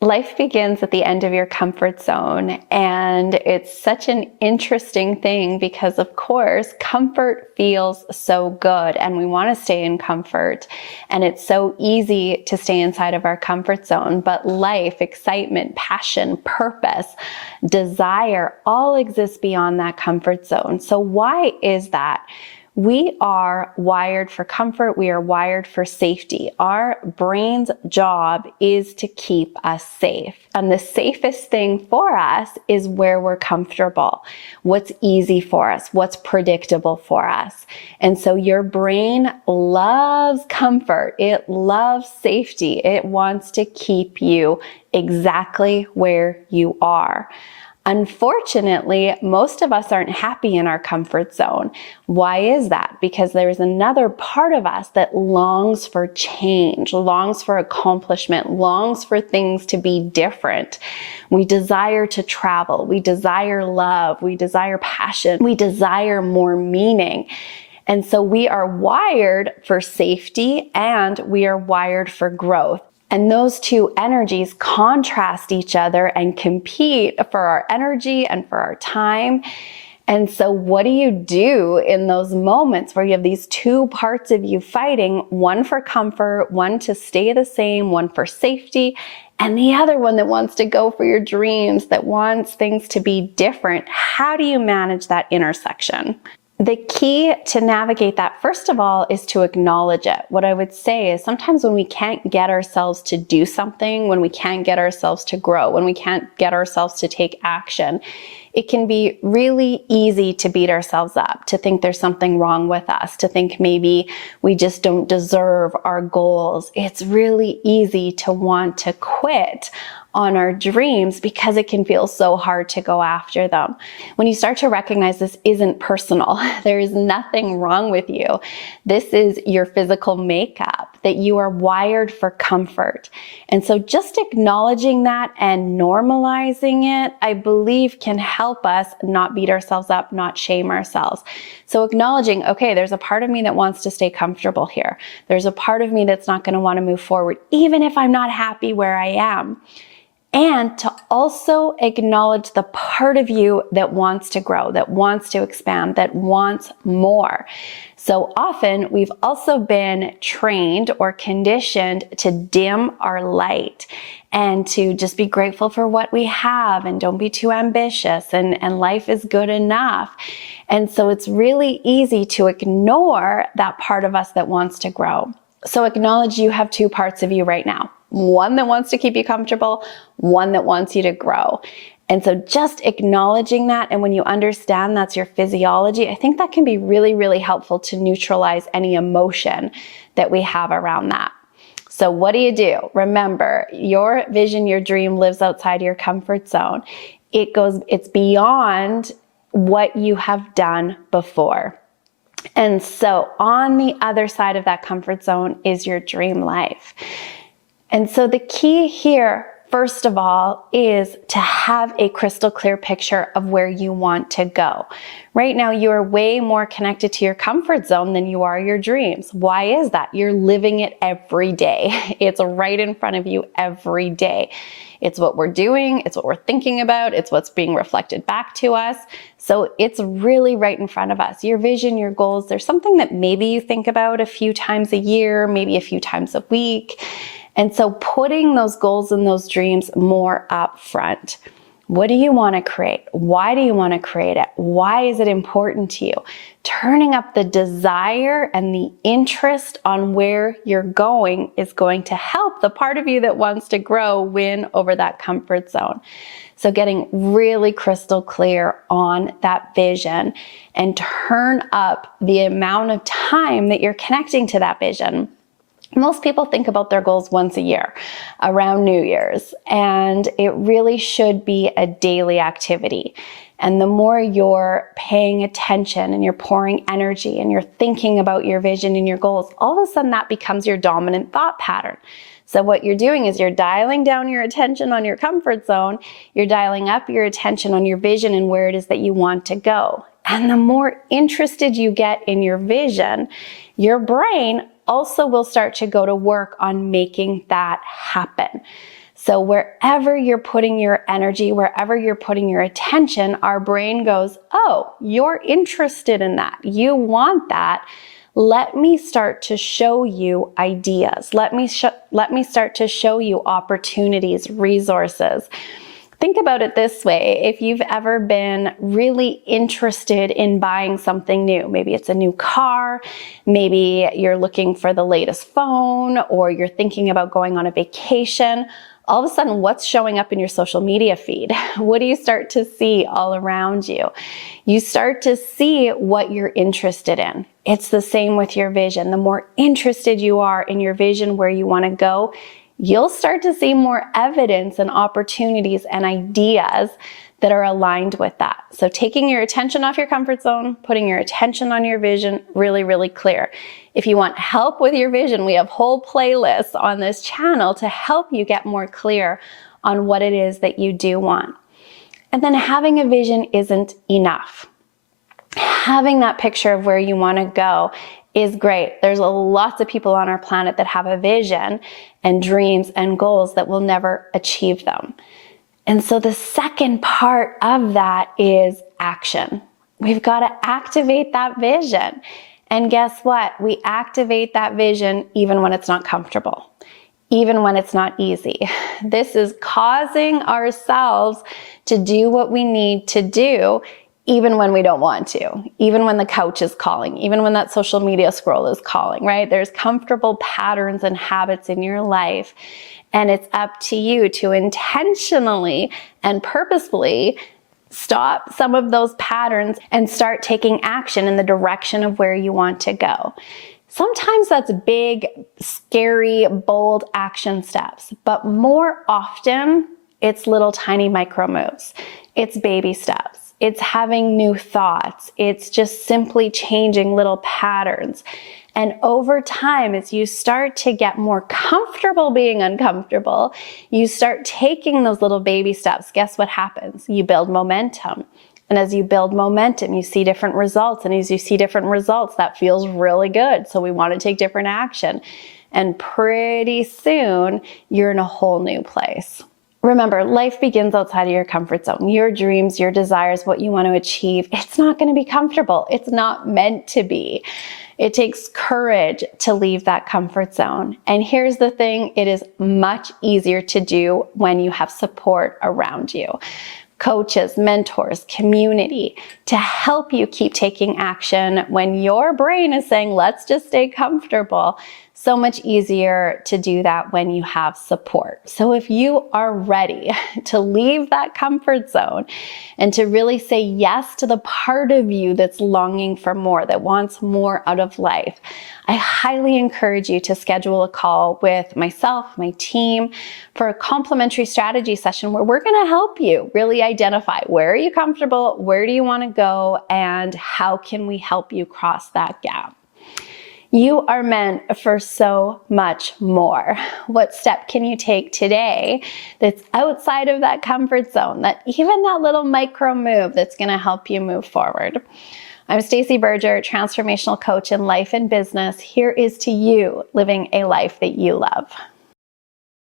Life begins at the end of your comfort zone, and it's such an interesting thing because, of course, comfort feels so good and we want to stay in comfort, and it's so easy to stay inside of our comfort zone. But life, excitement, passion, purpose, desire all exist beyond that comfort zone. So why is that? We are wired for comfort. We are wired for safety. Our brain's job is to keep us safe. And the safest thing for us is where we're comfortable, what's easy for us, what's predictable for us. And so your brain loves comfort. It loves safety. It wants to keep you exactly where you are. Unfortunately, most of us aren't happy in our comfort zone. Why is that? Because there's another part of us that longs for change, longs for accomplishment, longs for things to be different. We desire to travel. We desire love. We desire passion. We desire more meaning. And so we are wired for safety and we are wired for growth. And those two energies contrast each other and compete for our energy and for our time. And so what do you do in those moments where you have these two parts of you fighting, one for comfort, one to stay the same, one for safety, and the other one that wants to go for your dreams, that wants things to be different? How do you manage that intersection? The key to navigate that, first of all, is to acknowledge it. What I would say is sometimes when we can't get ourselves to do something, when we can't get ourselves to grow, when we can't get ourselves to take action, it can be really easy to beat ourselves up, to think there's something wrong with us, to think maybe we just don't deserve our goals. It's really easy to want to quit on our dreams because it can feel so hard to go after them. When you start to recognize this isn't personal, there is nothing wrong with you. This is your physical makeup, that you are wired for comfort. And so just acknowledging that and normalizing it, I believe, can help us not beat ourselves up, not shame ourselves. So acknowledging, okay, there's a part of me that wants to stay comfortable here. There's a part of me that's not going to want to move forward, even if I'm not happy where I am. And to also acknowledge the part of you that wants to grow, that wants to expand, that wants more. So often we've also been trained or conditioned to dim our light and to just be grateful for what we have and don't be too ambitious and life is good enough. And so it's really easy to ignore that part of us that wants to grow. So acknowledge you have two parts of you right now. One that wants to keep you comfortable, one that wants you to grow. And so just acknowledging that, and when you understand that's your physiology, I think that can be really, really helpful to neutralize any emotion that we have around that. So what do? Remember, your vision, your dream lives outside your comfort zone. It's beyond what you have done before. And so on the other side of that comfort zone is your dream life. And so the key here, first of all, is to have a crystal clear picture of where you want to go. Right now, you are way more connected to your comfort zone than you are your dreams. Why is that? You're living it every day. It's right in front of you every day. It's what we're doing. It's what we're thinking about. It's what's being reflected back to us. So it's really right in front of us. Your vision, your goals, there's something that maybe you think about a few times a year, maybe a few times a week. And so putting those goals and those dreams more up front. What do you want to create? Why do you want to create it? Why is it important to you? Turning up the desire and the interest on where you're going is going to help the part of you that wants to grow win over that comfort zone. So getting really crystal clear on that vision and turn up the amount of time that you're connecting to that vision. Most people think about their goals once a year around New Year's, and it really should be a daily activity. And the more you're paying attention and you're pouring energy and you're thinking about your vision and your goals, all of a sudden that becomes your dominant thought pattern. So what you're doing is you're dialing down your attention on your comfort zone, you're dialing up your attention on your vision and where it is that you want to go. And the more interested you get in your vision, your brain also will start to go to work on making that happen. So wherever you're putting your energy, wherever you're putting your attention, our brain goes, oh, you're interested in that. You want that. Let me start to show you ideas. Let me start to show you opportunities, resources. Think about it this way. If you've ever been really interested in buying something new, maybe it's a new car, maybe you're looking for the latest phone, or you're thinking about going on a vacation, all of a sudden, what's showing up in your social media feed? What do you start to see all around you? You start to see what you're interested in. It's the same with your vision. The more interested you are in your vision, where you want to go, you'll start to see more evidence and opportunities and ideas that are aligned with that. So taking your attention off your comfort zone, putting your attention on your vision, really, really clear. If you want help with your vision, we have whole playlists on this channel to help you get more clear on what it is that you do want. And then having a vision isn't enough. Having that picture of where you want to go is great. There's lots of people on our planet that have a vision and dreams and goals that will never achieve them. And so the second part of that is action. We've got to activate that vision. And guess what? We activate that vision even when it's not comfortable, even when it's not easy. This is causing ourselves to do what we need to do even when we don't want to, even when the couch is calling, even when that social media scroll is calling, right? There's comfortable patterns and habits in your life, and it's up to you to intentionally and purposefully stop some of those patterns and start taking action in the direction of where you want to go. Sometimes that's big, scary, bold action steps, but more often it's little tiny micro moves. It's baby steps. It's having new thoughts. It's just simply changing little patterns. And over time, as you start to get more comfortable being uncomfortable, you start taking those little baby steps. Guess what happens? You build momentum. And as you build momentum, you see different results. And as you see different results, that feels really good. So we want to take different action. And pretty soon, you're in a whole new place. Remember, life begins outside of your comfort zone. Your dreams, your desires, what you want to achieve, it's not going to be comfortable. It's not meant to be. It takes courage to leave that comfort zone. And here's the thing, it is much easier to do when you have support around you. Coaches, mentors, community to help you keep taking action when your brain is saying, let's just stay comfortable. So much easier to do that when you have support. So if you are ready to leave that comfort zone and to really say yes to the part of you that's longing for more, that wants more out of life, I highly encourage you to schedule a call with myself, my team, for a complimentary strategy session where we're going to help you really identify where are you comfortable, where do you want to go, and how can we help you cross that gap. You are meant for so much more. What step can you take today that's outside of that comfort zone, that even that little micro move that's going to help you move forward? I'm Stacey Berger, transformational coach in life and business. Here is to you living a life that you love.